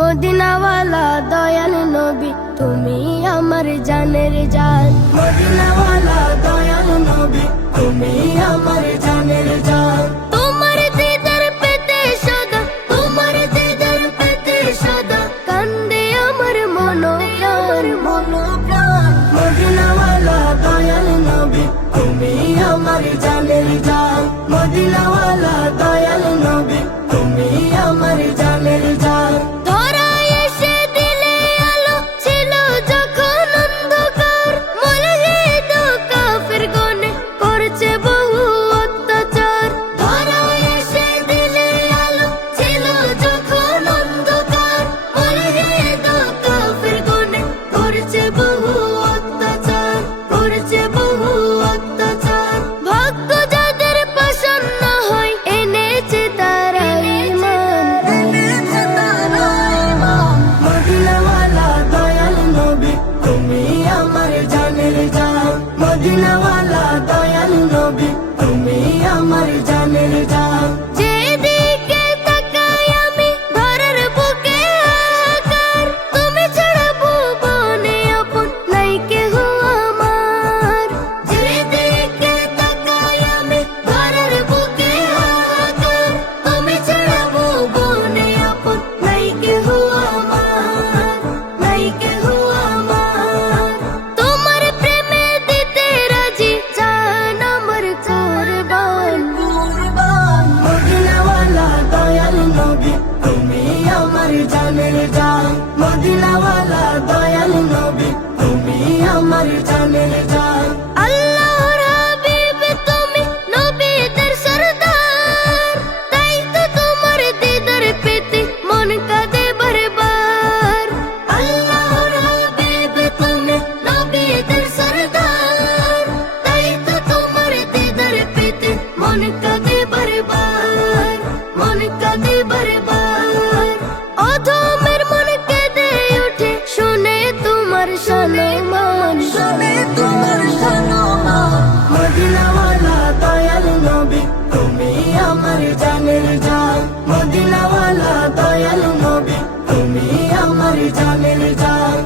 মদিনাওয়ালা দয়াল নবী তুমি আমার জানের জান। মদিনাওয়ালা দয়াল নবী তুমি আমার জানের জান। তোমার দিদার পেতে সদা, তোমার দিদার পেতে সদা কান্দে আমার মন প্রাণ, মন প্রাণ। মদিনাওয়ালা দয়াল নবী তুমি আমার জানের জান। মদিনাওয়ালা দয়াল নবী তুমি আমার জানের জান। মদিনাওয়ালা দয়াল নবী তুমি আমার জানের জান। যেদিকে তাকাই আমি ধরার বুকে হাহাকার, তুমি ছাড়া ভুবনে আপন নাই কেহ আমার। যেদিকে তাকাই আমি ধরার বুকে হাহাকার, তুমি ছাড়া ভুবনে আপন নাই কেহ আমার, নাই কেহ আমার। তোমার প্রেমে দিতে রাজি জান আমার কুরবান, কুরবান। মদিনাওয়ালা দয়াল নবী তুমি আমার জানের জান। মদিনাওয়ালা দয়াল নবী তুমি আমার জানের জান। আল্লাহর হাবিব তুমি নবীদের সরদার, তাই তো তোমার দিদার পেতে মন কাঁদে বারবার। আল্লাহর হাবিব তুমি নবীদের সরদার, তাই তো তোমার দিদার পেতে মন কাঁদে বারবার, মন কাঁদে বারবার। অধমের মন কেঁদে ওঠে শুনে তোমার সম্মান, শুনে তোমার সম্মান। মদিনাওয়ালা দয়াল নবী তুমি আমার জানের জান। মদিনাওয়ালা দয়াল নবী তুমি আমার জানের জান।